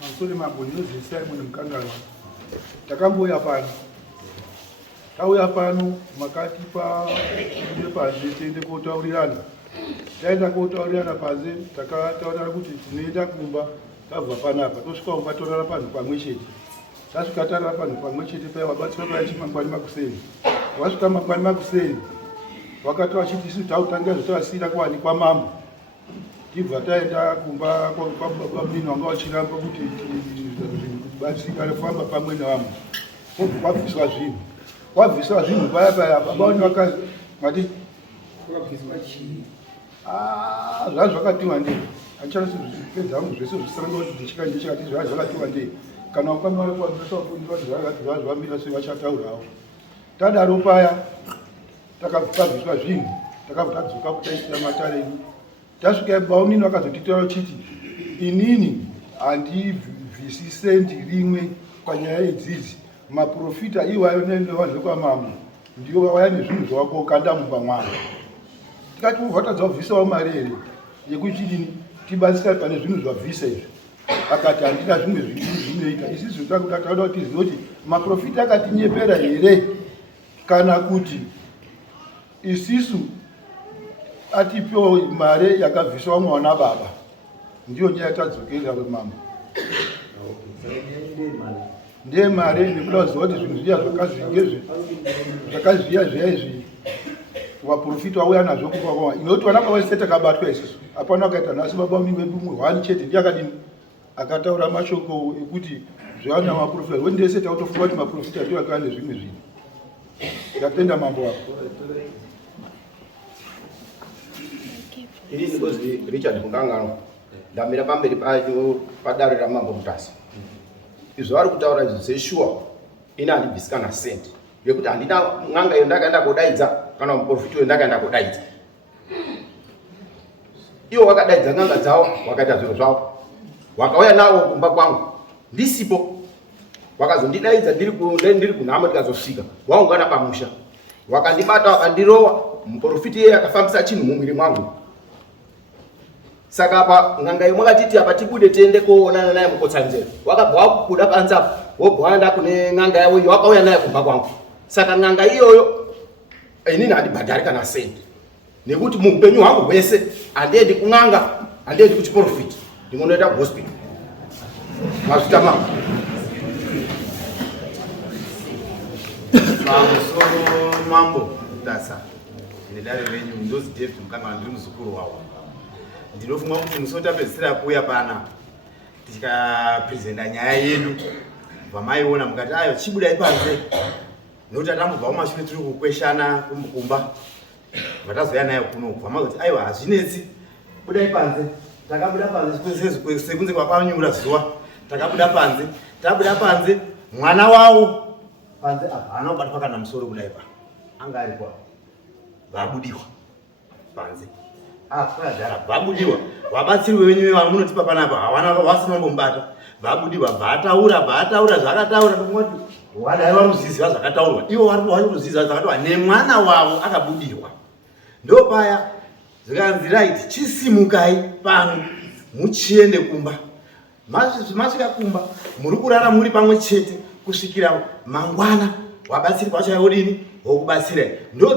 Masuri maboni nozisa imwe nemukangano takamboya pano tauya pano makati paide panze tiende kotaurirana taenda kotaurirana panze takataurana kuti tinoenda kumba tabva panapa tosvika kumba torara panhu pamwe chete tasvika tarara panhu pamwe chete paya wabatsira paya chimangwani makuseni wasvika mangwani makuseni wakati wachiti isu tautanga zvotavasiyira kwani kwamambo tibva taenda kumba kwababababini wanga wachiramba kuti batsika refamba pamwe nevamwe obva kwabviswa zvinhu kwabviswa zvinhu paya paya babaoni vakazi mati zvaa zvakatiwa ndei anichanasipedzangu zvese zvisiranga kuti ndichikanje chakati zvaa zvakatiwa ndei kana ukamaakuaaa zvamira sei vachataurawo tadaro paya takabviswa zvinhu takabva tadzoka kutaisira matareni tasvika baunini vakazotitaura chiti inini handibvisi sendi rimwe panyaya yedzidzi maprofita iwayo nevanhu vekwamambo ndiwo waya nezvinhu zvawakokanda mumba mwana tikati ubva tadzabvisawo mari here yekuchidini tibatsira pane zvinhu zvabvisa izvi akati handina zvimwe zvinoita isisu takuda tauda kuti tizive kuti maprofita akatinyepera here kana kuti isisu atipewo mari yakabviswa mwana baba ndiyo nyaya tadzokerera kwemambo ndiye mari nekuda kuziva kuti zvinhu zviya zvakazviya zviya izvi vaprofita wauya nazvo kupa inoti vana baba vese takabatwa isusu hapana akaita nhasi baba vedu murwani chete ndiye akadini akataura mashoko ekuti zvana maprofita wendese tautofunga kuti maprofita ndiyo akava nezvimwe zvinhu ndatenda mambo wako Ini ngozi Richard Mungangano ndamira pamberi pacho padare ramambo Mutasa izvo vari kutaura izvo seshuwa ini handibvisi kana sendi yekuti handina n'anga iyo ndakaenda kodaidza kana muprofita uyo ndakaenda kodaidza iwo wakadaidza n'anga dzavo wakaita zviro zvavo wakauya navo kumba kwangu ndisipo wakazondidaidza ndiri kunhamo ndikazosvika waungana pamusha wakandibata wakandirowa muprofita iye akafambisa chinhu mumwiri mwangu saka apa n'anga imwe akatiti apa tibude tiende koonana naye mukotsanzero wakabva wakubuda panze apa wobva waenda kune n'anga yavo iyo wakauya naye kumba kwangu saka n'anga iyoyo inini handibhadhari kana sendi nekuti muupenyu hwangu hwese handiendi kun'anga handiendi kuchiprofita ndingonoenda kuhospital mazvita mangu pamusoro mambo Mutasa nedare renyu ndozi David Mungangano ndiri muzukuru wavo ndinofunga kuti musotapedzisira kuuya pana tikaprezenda nyaya yedu vamaiona mukati ayo chibudai panze nokuti atambobva kumashure tiri kukweshana kumba vatazoya nayo kunoku vamazoti aiwa hazvinetsi budai panze takabuda panze sekunze kwapanyura zuva takabuda panze tabuda panze mwana wavo panze apa haana kubatwa kana musoro kudai pa anga ari kwavo vabudiwa panze akadhara vabudiwa vabatsirwe venyu vamunotipa panapa havana vasinombomubata vabudiwa bhaataura zvakataura ndomoti vadai varuziziva zvakataurwa ivo vari kuziziva zvakataurwa nemwana wavo akabudirwa ndopaya zvikanzi right chisimukai pano muchiende kumba masvika kumba muri kurara muri pamwe chete kusvikira mangwana wabatsirwa chaodini wokubatsirai ndo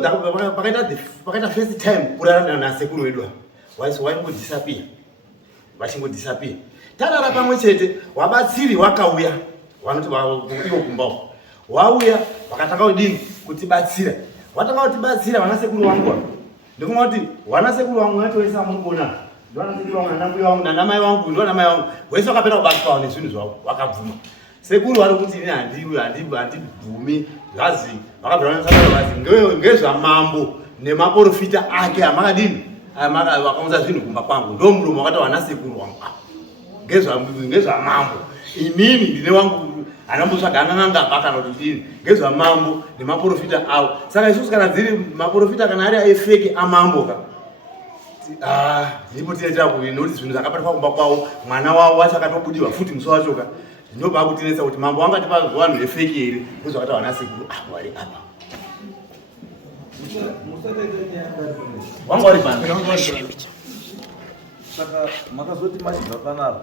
pakaita first time kurarana nasekuru wedu vaingodisapia tarara pamwe chete wabatsiri wakauya vanoti ivo kumbao wauya vakatanga kudini kutibatsira watanga kutibatsira vanasekuru vangu ndikunga kuti vanasekuru vangu vatoisa murikuona ndovanasekuru vangu nanambuya vangu nanamai vangu ndovanamai vangu wese vakapera kubatwawo nezvinhu zvavo vakabvuma sekuru vari kuti ini handibvumi zvazi vakabvaaazi ngezvamambo nemaprofita ake amakadini vakaunza zvinhu kumba kwangu ndo muromo wakati vanasekuru vangu ngezvamambo inini ndine wangu hanambotsvaga ngangangapa kana kuti dini ngezvamambo nemaprofita avo saka isusu kana dziri maprofita kana ari aifeke amamboka ndipo tinetira kuti nekuti zvinhu zvakabatwa kumba kwavo mwana wavo wacho akatobudiwa futi muso wachoka ndobva kutinetsa kuti mambo angatipa vanhu vefeki here kuzvakati vanasekuru vari apa wanga vari panze saka makazoti machibva panapa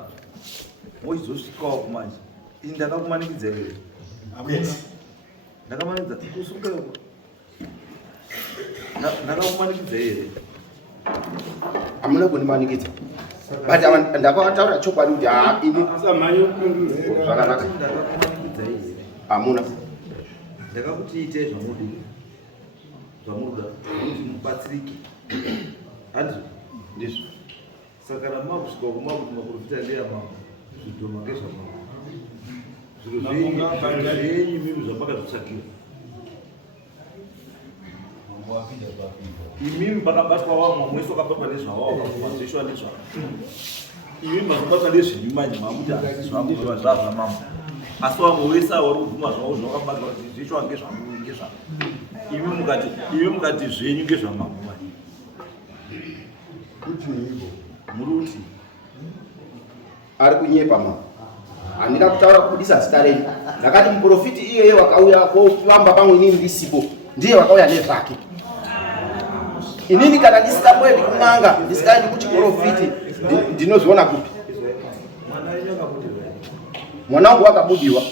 mochizosvikawo kumanje ini ndakakumanikidza here ndakamanikidza kusukeko ndakakumanikidza here hamuna kundimanikidza but ndakataura chokwadi kuti ini zvakanaka ndakakumanikidza here hamuna ndakakuti ite zvamunoda kuti mubatsirike handizvo ndizvo saka ramakusvika kuma kuti maprofita ndeyamambo zvidhoma ngezvamambo zviro zvenyu mimi zvapakazvitsvakira imimi pakabatwa wamwe mwese wakabatwa nezvawo wakazvishwa nezvavo imimi mazobatwa nezvenyu manje mamuti zvamugova zvazvamambo asi wamwe wese auri kuvhuma zvavo zvawakabatwa zvishwa ngezvavo imi mukati zvenyu ngezvamambo manje muruti ari kunyepa ma handina kutaura kubudisa zita renyu ndakati muprofiti iyeye wakauya kofamba pamwe inini ndisipo ndiye wakauya nezvake inini kana ndisingamboendi kun'anga ndisikaendi kuchiprofiti ndinozviona kupi mwana wangu akabudiwa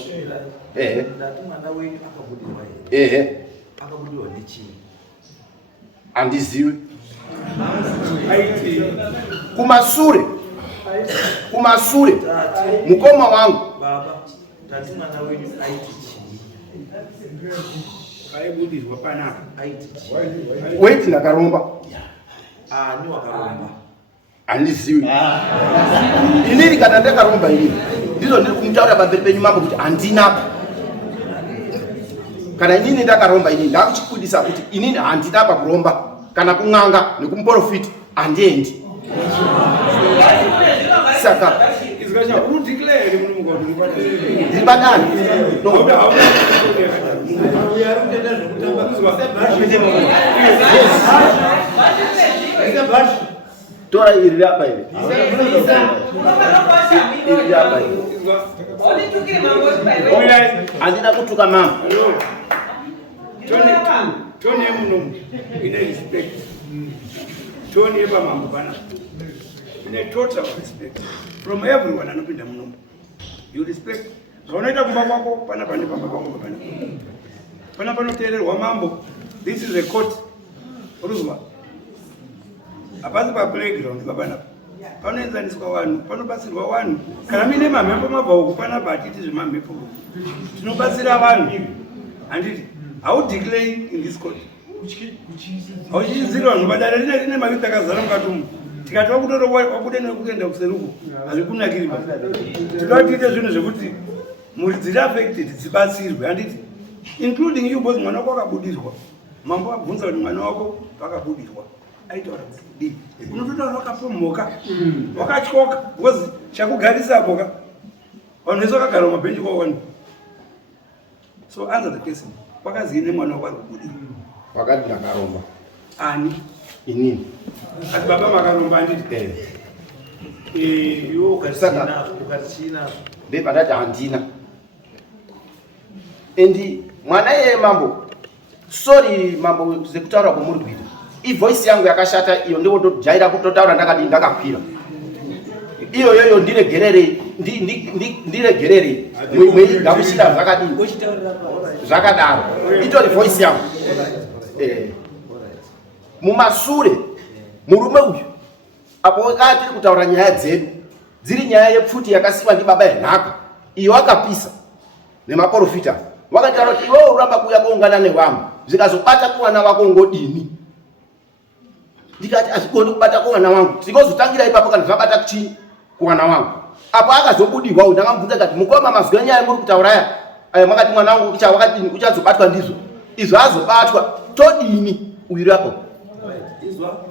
ndati mwana wenyu akabudiwa ehe akabudiwa nechii handizivi kumasure mukoma wangu baba ndati mwana wenyu aiti chii aibudirwa panapa aiti chii weti ndakaromba ani wakaromba handizivi inini kana ndakaromba inini ndizvo ndiri kumutaura pamberi penyu mambo kuti handina kana inini ndakaromba inini ndakuchibudisa kuti inini handina pakuromba kana kun'anga nekumuprofiti handiendi saka ndiri padani tora iri rapa iri rapa iri handina kutuka mama toni yemunomu ine respect toni yepamambo panapa ine total respect from everyone anopinda munomu you respect zvaunoita kumba kwako panapa nepamba pangu pana panoteererwa mambo. This is a court uruzwa hapasi paplayground papanapa panoenzaniswa vanhu panobatsirwa vanhu kana mine mamhepo mabva uku panapa hatiti zvemamhepo tinobatsira vanhu handiti haudeclare in this court hauchichidziri vanhu badare rine maviti akazara mukati umu tikati wakutoro wabude nekuenda kuseruko hazvikunakiri ba tinoda tiite zvinhu zvekuti muri dziri affected dzibatsirwe handiti including you both. Mwana wako akabudirwa mambo abvunza kuti mwana wako akabudirwa aitaura kuti kudii unototaura wakapomoka wakatyoka because chakugarisapo ka vanhu vese vakagara mumabhenji kwawani. So answer the question, kwakazine mwana wako arikubudirwa wakati ndakaromba ani inini asi baba makaromba handiti iwe ukatichina ndepandati handina endi mwana yeye mambo sorry mambo zekutaura kwamuri kuita ivoice yangu yakashata iyo ndotojaira kutotaura ndakadi ndakakwira iyoyoyo ndiregerere ndiregerere mwegamushira zvakadini zvakadaro itori voice yangu mumasure murume uyu apo wakati tiri kutaura nyaya dzedu dziri nyaya yepfuti yakasiwa ndibaba yenhaka iyo wakapisa nemaprofita wakataura kuti iwewe uramba kuuya kuungana nevamwe zvikazobata kuvana wako ngodini. Ndikati azvigoni kubata kuvana wangu tikozotangira ipapo kana zvabata kuchii kuvana wangu. Apo akazobudirwa uyu ndakamubvunza kati mukoma mazwi enyaya muri kutauraya makati mwana wangu wakadini uchazobatwa ndizvo izvo azobatwa todini uirapo izwa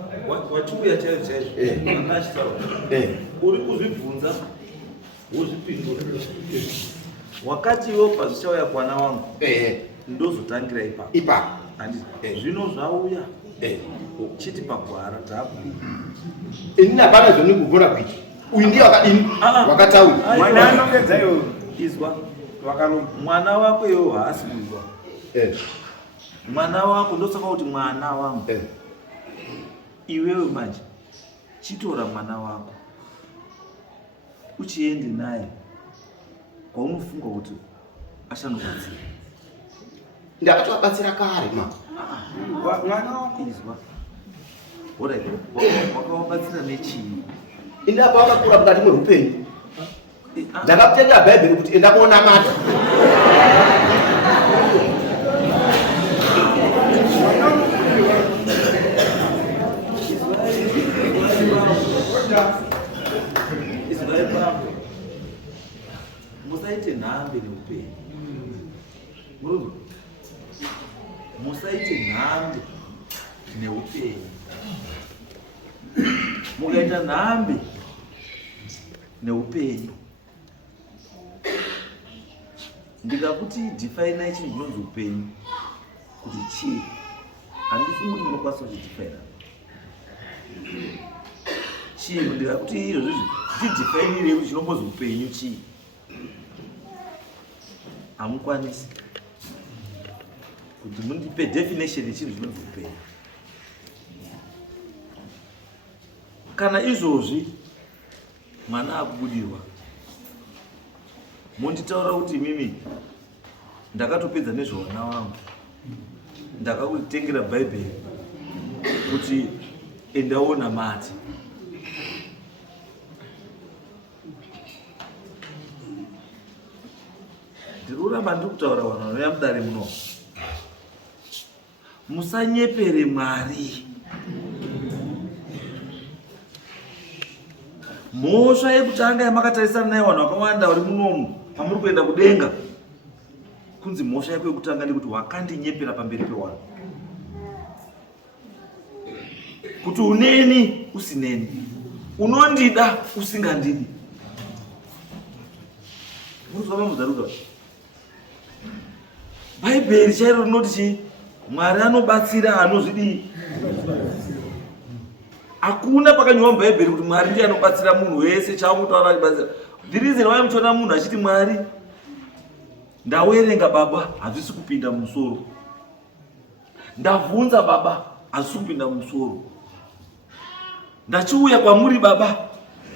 wachiuya chaizvo chaizvo mwana achitaura uri kuzvibvunza wozvipindura wakati iwe pazvichauya kwana wangu ndozotangira ipapo handiti zvino zvauya chiti pagwara takuii inini hapana zvondigogona kuita uyu ndiye wakadini wakataura mwana anongedza iwo izwa wakaromba mwana wako iwo haasi kuizwa mwana wako ndosaka kuti mwana wangu iwewe manje chitora mwana wako uchiende naye kwaunofunga kuti achanobatsira. Ndakatovabatsira kare ma. Mwana wako Izwa. Alright. Wakawabatsira nechii? Indapa wakakura mukati mwehupenyu. Ndakakutengera Bhaibheri kuti enda kuona mata. Musaite nhambe neupenyu. Murungu. Musaite nhambe neupenyu. Mukaita nhambe neupenyu, ndikakuti define chinhu chinonzi upenyu kuti chii, handifungi kuti munokwanisa kuchidefina chinhu. Ndikakuti izvozvi tidefinire kuti chinombonzi upenyu chii, hamukwanisi kuti mundipe definition yechinhu chinonzi upenyu. Kana izvozvi mwana akubudirwa, monditaura kuti mimi ndakatopedza nezvaona wangu, ndakakutengera Bhaibheri kuti endaona mati. Ndiruramba ndiri kutaura vanhu vanouya mudare muno, musanyepere Mwari. Mhosva yekutanga yamakatarisana naye vanhu vakawanda vari munomu pamuri kuenda kudenga, kunzi mhosva yako yekutanga ndekuti wakandinyepera pamberi pevanhu, kuti uneni usineni, unondida usingandidi. Murikuzwa mamuzaruka Bhaibheri chairo rinoti chii? Mwari anobatsira anozvidii. Hakuna pakanyorwa muBhaibheri kuti Mwari ndiye anobatsira munhu wese chaakutaura achibatsira. The reason why muchiona munhu achiti Mwari ndawerenga baba hazvisi kupinda mumusoro, ndabvunza baba hazvisi kupinda mumusoro, ndachiuya kwamuri baba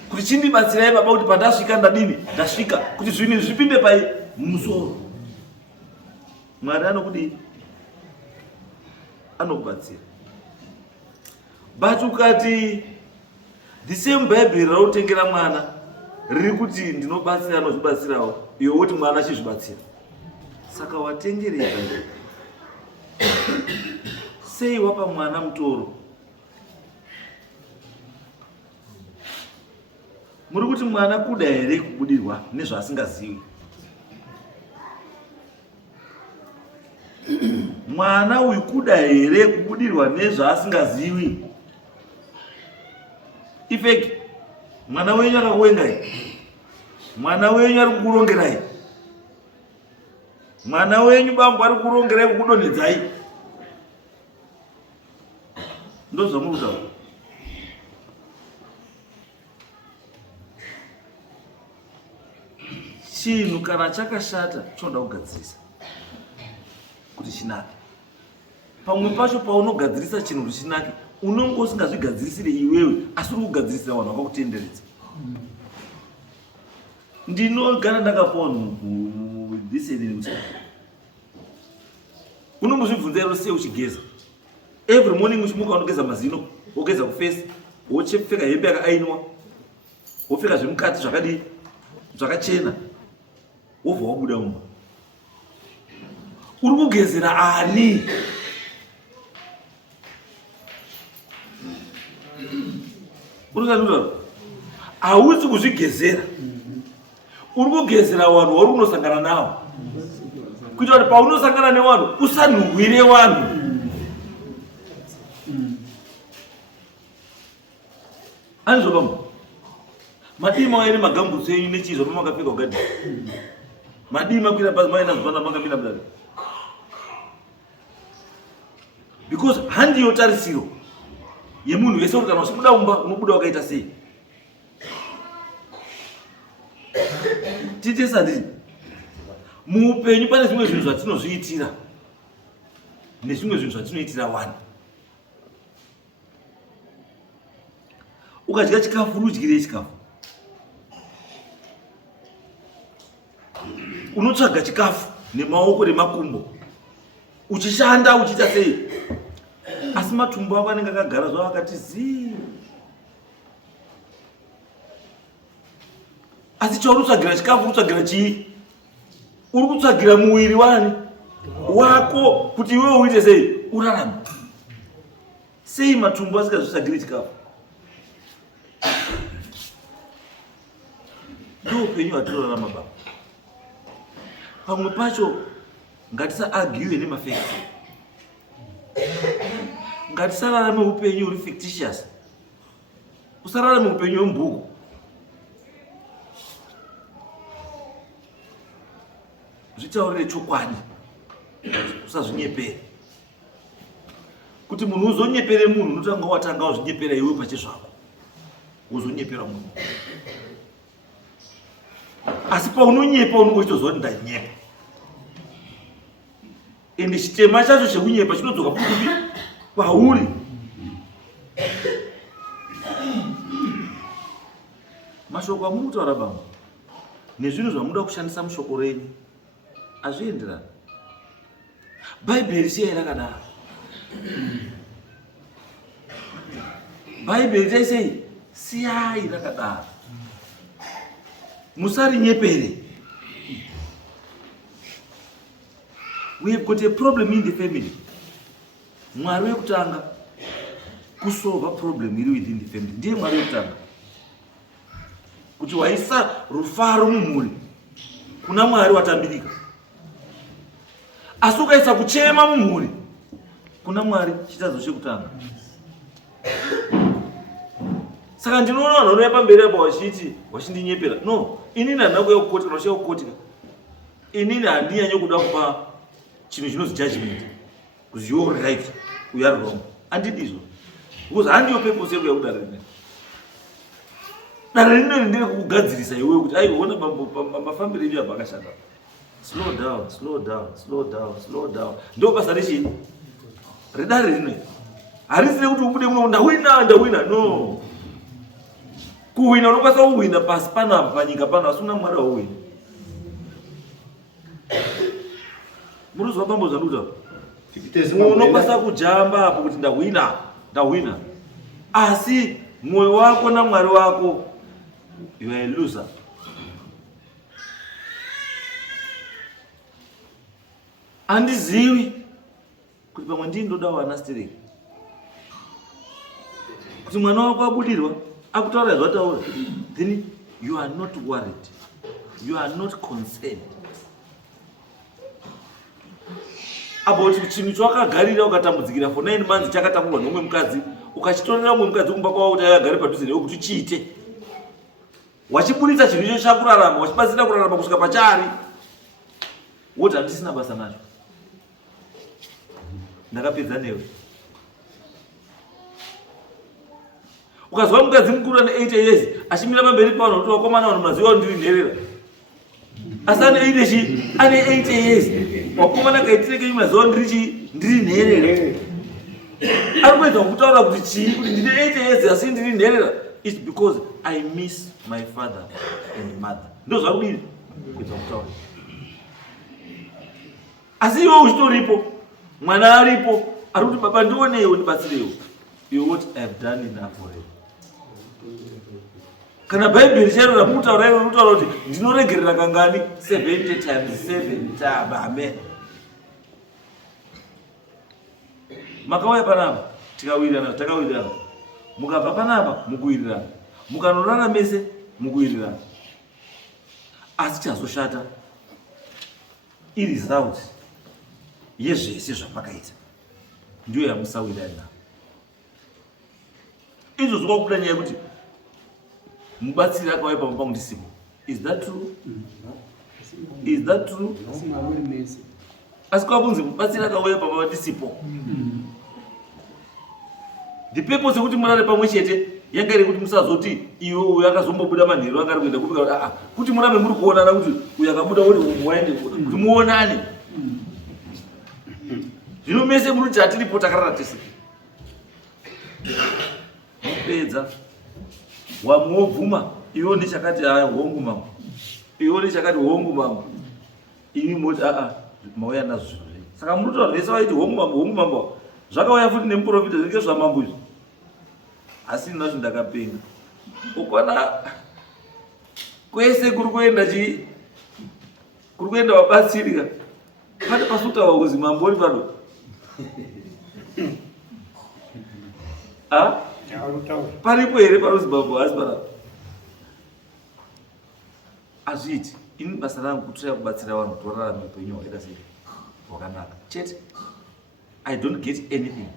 kuti chindibatsirai baba kuti pandasvika ndadini, ndasvika kuti zvinhu zvipinde pai mumusoro. Mwari anokudii? Anokubatsira. But ukati the same Bhaibheri rautengera mwana riri kuti ndinobatsira anozvibatsirawo, iwe woti mwana achizvibatsira. Saka watengerera sei wapa mwana mutoro? Muri kuti mwana kuda here kubudirwa nezvaasingazivi? Mwana uyu kuda here kubudirwa nezvaasingazivi? Ifeki mwana wenyu akakuvengai, mwana wenyu ari kukurongerai, mwana wenyu bambo ari kukurongerai kukudonhedzai, ndozvamuri kutaura. Chinhu kana chakashata choda kugadzirisa kuti chinake. Pamwe pacho paunogadzirisa chinhu kuti chinake, unonge usingazvigadzirisire iwewe asi uri kugadzirisira vanhu vakakutenderedza. Ndinogara ndakapawo mudhisenini, unombozvibvunza iro sei uchigeza. Every morning uchimuka unogeza mazino, wogeza kufesi, wochepfeka hembe yakaainwa, wopfeka zvemukati zvakadii, zvakachena, wobva wabuda mumba. Uri kugezera ani? Urikuzanura hauzi kuzvigezera, uri kugezera vanhu vari unosangana navo, kuita kuti paunosangana nevanhu usanhuhwire vanhu. Anizvopamba madii mawaine magambutsi enyu nechizva pamakapfeka ugadhi, madii makwira bhazi maina zvipanda makamira mudare, because handi yotarisiro yemunhu wese kuti kana uchibuda mumba unobuda wakaita sei. Titesa ndii muupenyu pane zvimwe zvinhu zvatinozviitira nezvimwe zvinhu zvatinoitira vanhu. Ukadya chikafu udyire chikafu, unotsvaga chikafu nemaoko nemakumbo uchishanda uchiita sei, asi matumbu ako anenge akagara zvavo akati zii. Asi chaunotsvagira chikafu unotsvagira chii? Uri kutsvagira muviri wani wako kuti iwe uite sei, urarame sei. Matumbu asikazvitsvagiri chikafu. Ndo upenyu hwatorarama baba. Pamwe pacho ngatisaargiwe nemafekti, ngatisararame upenyu huri fictitious. Usararame upenyu hwemubhuku. Zvitaurire chokwadi, usazvinyepere. Kuti munhu uzonyepere munhu unotanga watanga wazvinyepera iwe pachezvako, uzonyepera munhu. Asi paunonyepa unongochitoziva kuti ndanyepa, ende chitema chacho chekunyepa chinodzoka kukupi pauri. Mashoko amuri kutaura baba nezvinhu zvamuda kushandisa mushoko renyu hazvienderani. Bhaibheri siyai rakadaro. Bhaibheri taisei siyai rakadaro, musarinyepere. We have got a problem in the family. Mwari wekutanga kusolva problem iri within the family ndiye Mwari wekutanga. Kuti waisa rufaro mumhuri kuna Mwari watambirika, asi ukaisa kuchema mumhuri kuna Mwari chitadzo chekutanga. Saka ndinoona vanhu vanouya pamberi apa vachiti vachindinyepera. No, inini handina kuuya kukotika, vachauya kukotika. Inini handinyanyo kuda kupa chinhu chinonzi judgment, because you are right, we are wrong. Handidizvo, because handiyo purpose yekuya kudare rine. Dare rino ndiri kukugadzirisa iwe kuti aiona mafambiro edu abva akashanda. Slow down, slow down, slow down, slow down. Ndo basa rechii redare rino. Harisire kuti ubude muno ndawina, no. Kuwina unokwanisa kuwina pasi panapa panyika pano, asina Mwari wauwina. Muruzwa bambo zvanutaura? Unokwanisa kujamba apo kuti ndawina. Asi mwoyo wako na Mwari wako, you are a loser. Handizivi kuti pamwe ndii ndoda wanastereki. Kuti mwana wako abudirwa, akutaura zvataura, then you are not worried, you are not concerned. About chinhu chawakagarira ukatambudzikira for 9 months chakatamburwa nomwe mukadzi, ukachitorera mumwe mukadzi kumba kwavo kuti agare padhuze newe kuti chiite. Wachiburitsa chinhu icho chakurarama, wachibatsira kurarama kusvika pachari. Woti handisina basa nacho. Ndakapedza newe. Ukazwa mukadzi mukuru ane 8 years achimira pamberi pano kuti wakomana vanhu maziva ndiri nherera. Asi ane 8 years wakomana kaitireke maziva ndiri nherera. Ari kuedza kutaura kuti chii, kuti ndine 8 years asi ndiri nherera. It's because I miss my father and mother. Ndo zvakudini kuedza kutaura. Asi iwe uchitoripo, mwana aripo, ari kuti baba ndionewo ndibatsirewo. You what I've done enough for you. Kana Bhaibheri chero ramutaura iro rinotaura kuti ndinoregerera kangani 70 times 7 taba. Amen. Makauya panapa takawirirana. Mukabva panapa mukuwirirana. Mukanorara mese mukuwirirana. Asi chazoshata iresult yezvese zvapakaita ndiyo yamusawirirana. Izvo zvikuda nyaya yekuti mubatsiri akauya pamba ndisipo. Is that true? Is that true? Asi kwabunzi mubatsiri akauya pamba ndisipo. The purpose yekuti murare pamwe chete yanga iri kuti musazoti iwe uyu akazombobuda manheru anga ari kuenda kupika kuti murambe muri kuonana kuti uyu akabuda kuti waende kuti muonane. Zvino mese muri kuti hatiripo takarara tese. Pedza wamwobvuma iwe ndechakati hongu mama, iwe ndechakati hongu mama. imi moti mauya nazvo zvinhu zvenyu. Saka munotaura vese vaiti hongu mambo zvakauya futi nemuprofita zvinenge zvamambo izvi. Asi nazvo ndakapenga ukona kwese kuri kuenda wabatsirika pane pasutawa kuzi mambo uri pano. Paripo here panozi mambo asi panapo azviiti. Ini basa rangu kutoya kubatsira vanhu kuti vararame upenyu hwakaita sei hwakanaka chete. I don't get anything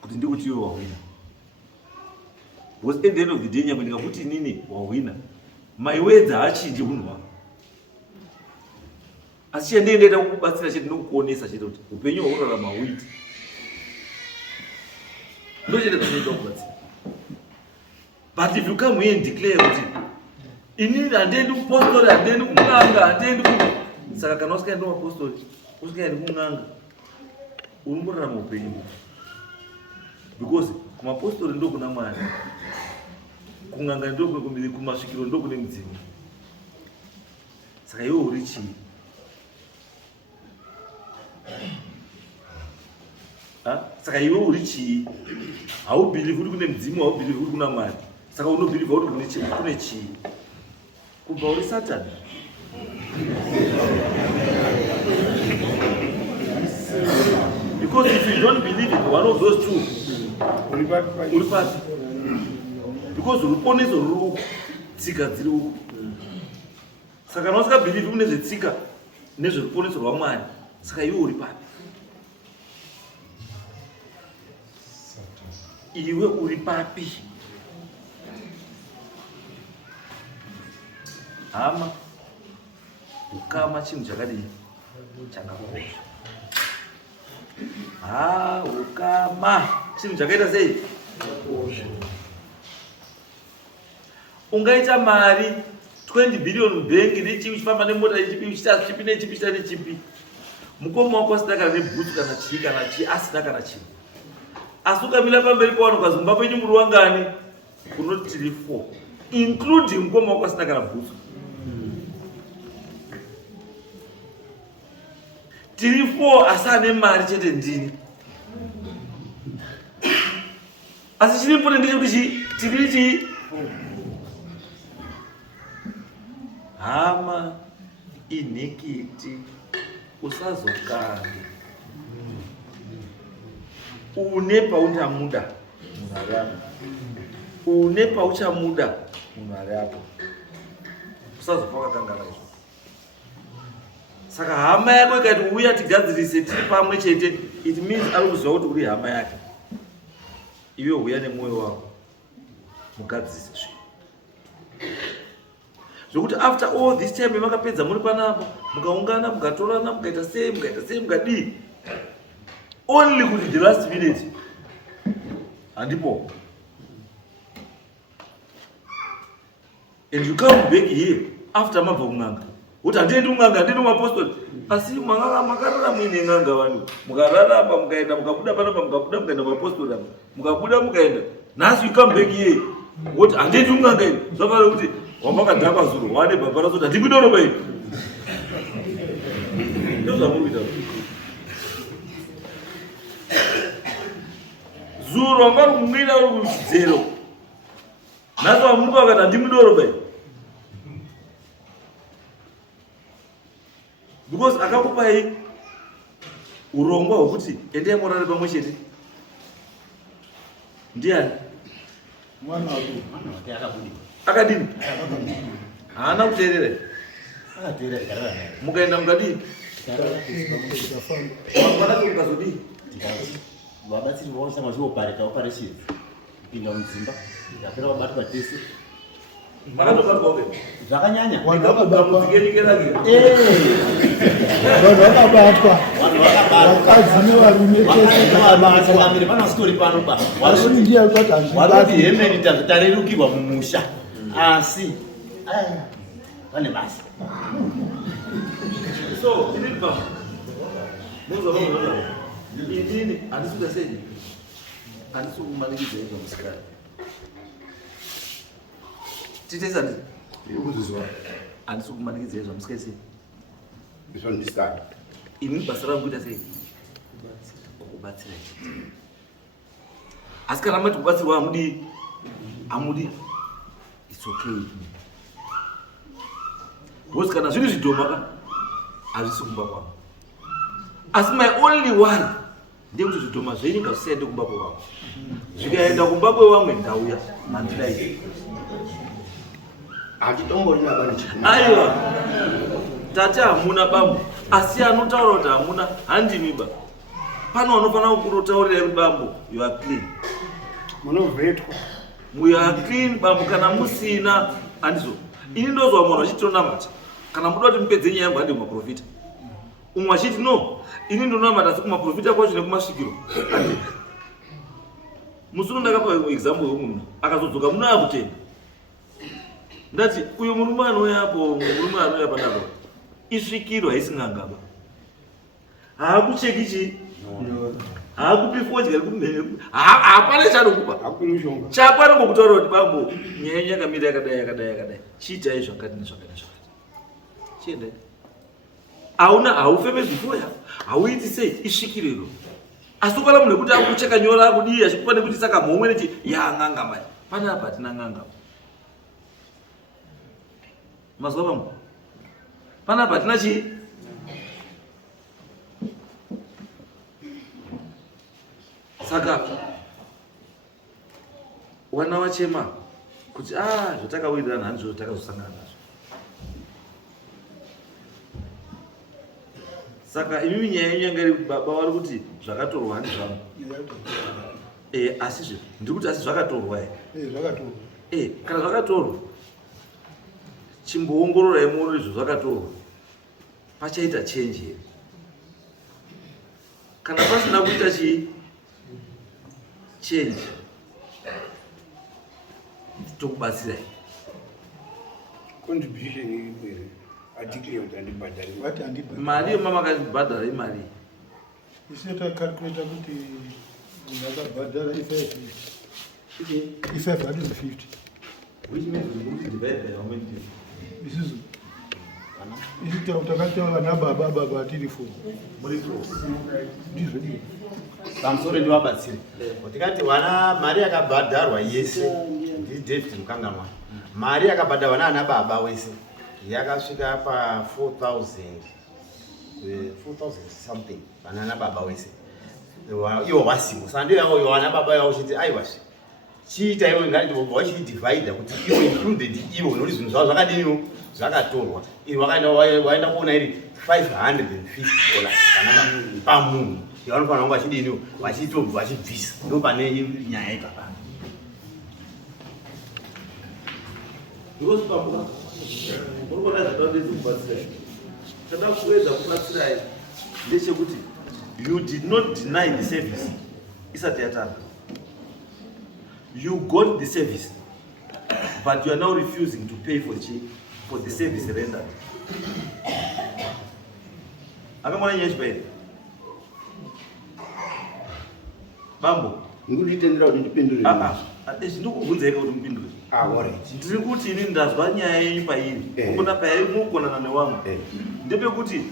kuti ndikuti iwe wahwina. Because at the end of the day nyangwe ndikakuti inini wahwina, my words haachinji unhu hwako. Asi chandinenda kukubatsira chete ndokukuonesa chete kuti upenyu hwaurarama hauiti. Ndochete kunoita kubatsira. But if you come here and declare kuti inini handiendi kupostori, handiendi kun'anga, handiendi ku, saka kana usikaendi kumapostori, usikaendi kun'anga, uri mborarama upenyu. Because kumapostori ndokuna Mwari, kun'anga ndokune kumasvikiro ndokune Mudzimu. Saka iwe uri chii? Saka iwe uri chii? Haubhilivi kuti kune Mudzimu, haubhilivi kuti kuna Mwari. Saka unobhiliva kuti kune chii? Kubva uri Satani. Because if you don't believe in one of those two, uri pati. Because ruponeso ruri tsika dziri uku. Saka kana usingabhilivi mune zvetsika nezveruponeso rwaMwari, saka iwe uri pati. Iwe uri papi? Hama, ukama chinhu chakadini chakakosha. Ukama chinhu chakaita sei? Ungaita mari 20 billion mubengi nechipi uchifamba nemota nechipi uchita chipi nechipi uchita nechipi. Mukoma wako asina kana nebhutsu kana chii kana chii, asina kana chinhu. Asi ukamira pamberi pavanhu ukazi mumba penyu muri wangani, unoti tiri 4, including mukoma wako asina kana bhutsu. Tiri 4 asi ane mari chete ndini. Asi chiri important ndechekuti tiri chii? Hama inhikiti usazokanda. Une pauchamuda munhu ari apo. Une pauchamuda munhu ari apo. Usazofa wakakangana izvo. Saka hama yako ikati uya tigadzirise tiri pamwe chete, it means ari kuziva kuti uri hama yake. Iwe uya nemwoyo wako mugadzise zvinhu. Zvokuti after all this time makapedza muri panapo, mukaungana, mukatorana, mukaita sei, mukadii. Only kuti the last minute handipo. And you come back here after mabva kun'anga. Kuti handiendi kun'anga, handiendi kumapostori. Asi makarara muine n'anga vanhu. Mukararamba mukaenda mukabuda panapa, mukabuda mukaenda kumapostori apa. Mukabuda mukaenda. Nhasi you come back here. Kuti handiendi kun'anga ini. Zvafanira kuti wamakadhakwa zuro, wane baba razoti handikudoroba ini. Ndozvamuri kuita. Zuro wangari kumwira uri kuchidzero. Nhasi wamuka wakati handimudoroba ini. Because akakupai urongwa hwekuti endai morare pamwe chete. Ndiani? Mwana wake akabudi. Akadini? Haana kuteerera. Akateerera karara. Mukaenda mukadini? Mwana mukazodini? Vabatsiri vanosanga zvopareka operations. Kupinda mudzimba. Ndapera vabatwa tese. Makatobatwa uke? Zvakanyanya. Vanhu vakabatwa. Vakadzi nevarume Vakadzikamire pana sitori panoba. vasindiya kwati Varoti hemeni tarerukirwa mumusha. Asi vane basa. So, inini pam. Muzva. Inini handisuka sei? Handisukumanikidza izvo musikari. Titesa ndi? Handisukumanikidza izvo musikari sei? Iso ndisaka. Ini basa rangu kuita sei? Kubatsira. Asi kana mati kubatsirwa amudi, it's okay. Because kana zviri zvidhoma hazvisi kumba kwangu. Asi my only worry ndekuti zvidhoma zvenyu ngazvisaende kumba kwangu. Zvikaenda kumba kwevamwe ndauya handidai. Handitombori nabani chikuma. Aiwa. Tate hamuna bambo. Asi anotaura kuti hamuna handimiba. Pano anofanira kukurotaurira bambo, you are clean. Munovhetwa. You are clean bambo kana musina handizo. Ini ndozwa munhu achitonamata. Kana muda kuti mupedze nyaya yangu handi kumaprofita. Umwe achiti no, ini ndonamata asi kumaprofita kwacho nekumasvikiro. Musoro ndakapa example yomwe muno. Akazodzoka muno akutenga. Ndati uyo murume anoyapo, murume anoya panapa. Isvikiro haisi ngangaba. Haakuchekichi. Haakupi fodya kumene. Hapana chanokupa. Hakunushonga. Chapana ngokutaura kuti bambo nyaya yakamira yakadai. Chiita izvo zvakati. Chienda. Haufeme zvifoya. Hauiti sei isvikiro. Asi ukala munhu kuti akucheka nyora akudii achikupa nekuti saka mhomwe nechi ngangama. Panapa hatina ngangama. Mazwa bambo. Panapa hatina chi? Saka wana wachema kuti zvatakawirirana hanzvo takazosangana nazvo. Saka imimi nyaya yenyu yanga iri baba vari kuti zvakatorwa handi zvangu. Asi ndikuti asi zvakatorwa Zvakatorwa. Kana zvakatorwa chimboongororai muone izvo zvakatorwa pachaita change here. Kana pasina kuita change tokubatsirai. Contribution iri article yandibhadhari. Vati handibhadhari. Mari yemama akabhadhara imari. Iseta calculate kuti ndakabhadhara i550. Which means we need to divide by how many people? Isizo. Isita utakataura nababa tiri 4. Muri 4. Ndizvo dii. Pamusoro ndivabatsire. Tikati wana mari yakabhadharwa yese ndiDavid Mukanganwa. Mari yakabhadharwa naana baba wese yakasvika pa 4,000 something banana baba wese. Iwo wasimu. Sando yavo wana baba yavo chiti aiwashi. Chiita iwe ngati wachidivide kuti iwe included iwo noti zvinhu zvavo zvakadiniwo zvakatorwa. Iwe waenda kuona iri $550 kana pamunhu. Yavanofanira kunge vachidiniwo vachitobva vachibvisa. Ndo pane nyaya ikapa. Because bambo urikuona zvakadezi kubatsirai. Kada kuedza kubatsirai ndechekuti you did not deny the service isati yatanga. You got the service, but you are now refusing to pay for the service rendered. Akamwana nyesha pale. Bambo, Nguditendera kuti ndipindure. Ndikubvunza kuti mupindure. Alright. Ndiri kuti ini ndazwa nyaya yenyu pairi. Kuna pairi mugonana newamwe. Ndepekuti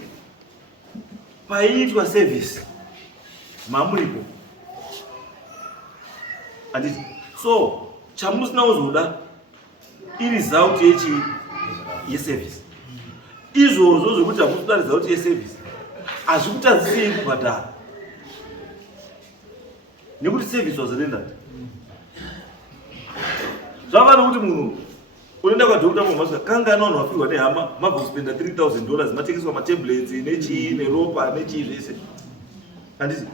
paiitwa service mamuripo. Anditi so chamusina uzoda iri result yeservice. Izvozvo zvokuti hamusina result yeservice hazvikutadzisei kubhadhara. Nekuti service was rendered. Zvava nokuti munhu unoenda kwadhokota mumasvika kangana vanhu vafirwa nehama mabva kuspenda $3,000 matengeswa matablets nechii neropa nechii zvese. Handiti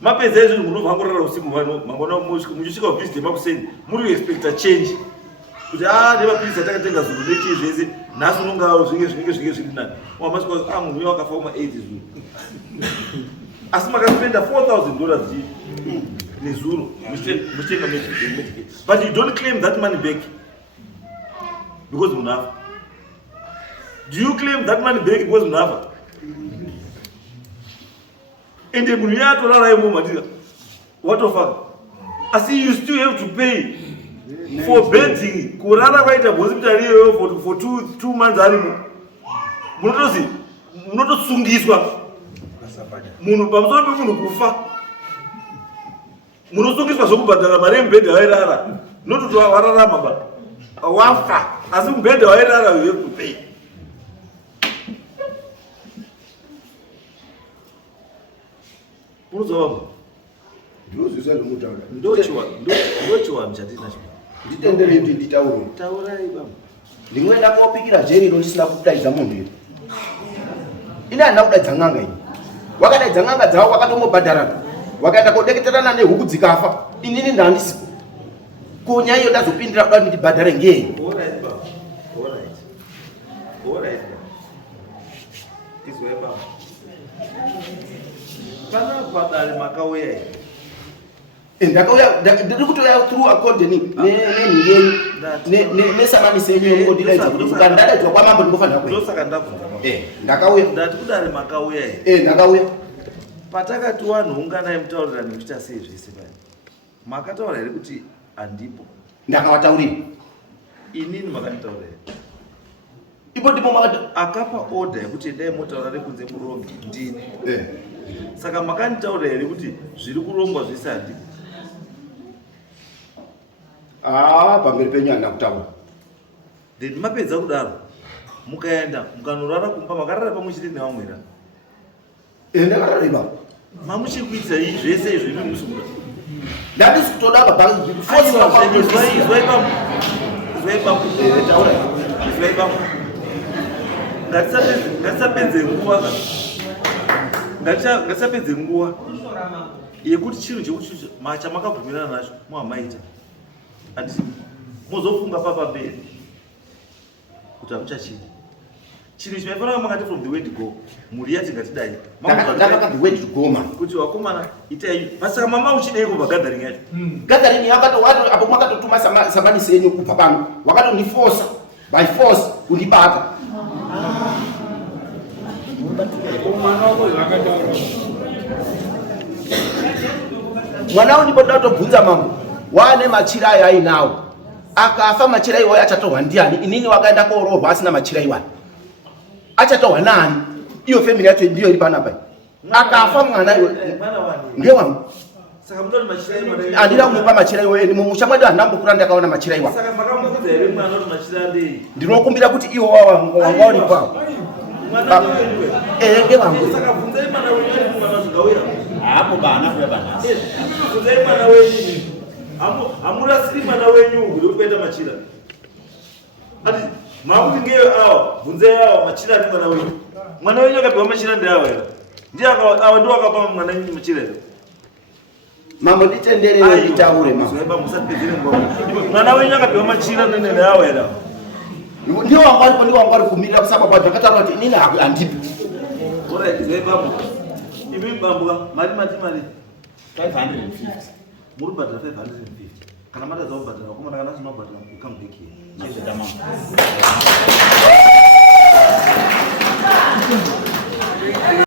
mapedza izvozvo munobva angorara usiku mangwana muchisvika kubhizi demakuseni muri expecta change kuti nemapirisi atakatenga zuro nechii zvese nhasi unonga zvinge zviri nani wamasvika munhu uyo wakafa kuma-8 zuro asi makaspenda $4,000 nezuro muchitenga medication, but you don't claim that money back because munafa. Do you claim that money back because munafa? And the money atorara imomatika what the fuck? I see you still have to pay for bedding kurara kwaita hospital iyoyo for 2 months arimo. Munotozi munotosungiswa munhu pamusoro pemunhu kufa munosungiswa zvokubhadhara mari yemubhedha wairara nototi wararama ba wafa asi mubhedha wairara wekupei unozova ndinozvisa zvomutaura ndochiwa mchatinacho nditenderei kuti nditaure taurai baba ndinoenda kopikira jeriro ndisina kudaidza munhu iri ine handina kudaidza n'anga iyi wakadaidza n'anga dzavo wakatombobhadharana wakaenda kodeketerana nehuku dzikafa inini ndandisipo kunya iyo ndazopindira kuda kuti ndibhadhare ngei izwai baba kana padare makauya ndiri kutoya through according nenhu yenyu nesamanisi yenyu yemungondidaidza kuti kana ndadaidzwa kwamambo ndingofanira kuenda ndosaka ndabvunza ndakauya ndati kudare makauya ndakauya patakati wanhu unganai mutaurira nekuita sei zvese paya makataura here kuti handipo ndakavataurira inini makanditaura here ipo ndipo akapa order yekuti endai motaura rekunze murongi ndini saka makanditaura here kuti zviri kurongwa zvese handipo pamberi penyu handina kutaura then mapedza kudaro mukaenda mukanorara kumba makarara pamwe chete nevamwera ndakarara ipapa mamuchikuita zvese izvo imi musikuda ndandisi kutoda ngatisapedze nguva yekuti chinhu chekuti chamakabvumirana nacho muhamaita handisi muzofunga papamberi kuti hamuchachini chinhu chimaifana makati from the way to go muri yati ngatidai kuti wakomana itai pasaka mama uchideiko pagathering yacho gathering apo mwakatotuma samanisi yenyu kubva pano wakatondiforsa by force kundibata mwana wo ndipo ndatobvunza mambo wane machira ayo ainawo akafa machira iwayo achatohwa ndiani inini wakaenda koorohwa asina machira iwayo achatohwa nani iyo family yacho ndiyo iri panapa akafa mwana iwe ngewangu handina kumupa machira iwe mumusha mwedu handinambokura ndakaona machira iwa ndinokumbira kuti iwo wangauri pavo ngewangu hamurasiri mwana wenyu uri kuenda machira ati makuti ngeyo awa bvunzei awa machira ari mwana wenyu akapiwa machira ndeawa here ndiye awa ndo akapa mwana wenyu machira here mambo nditenderere nditaure musapedzere nguva mwana wenyu akapiwa machira neawa here ndiwo wangaripo ndiwo wangari kumirira kusaba kwazvo akataura kuti inini handipi oraitizai bambo imi bambo mari 550 muri bhadhara 550 kana matadza kubhadhara wakomana kana asina kubhadhara ukambeki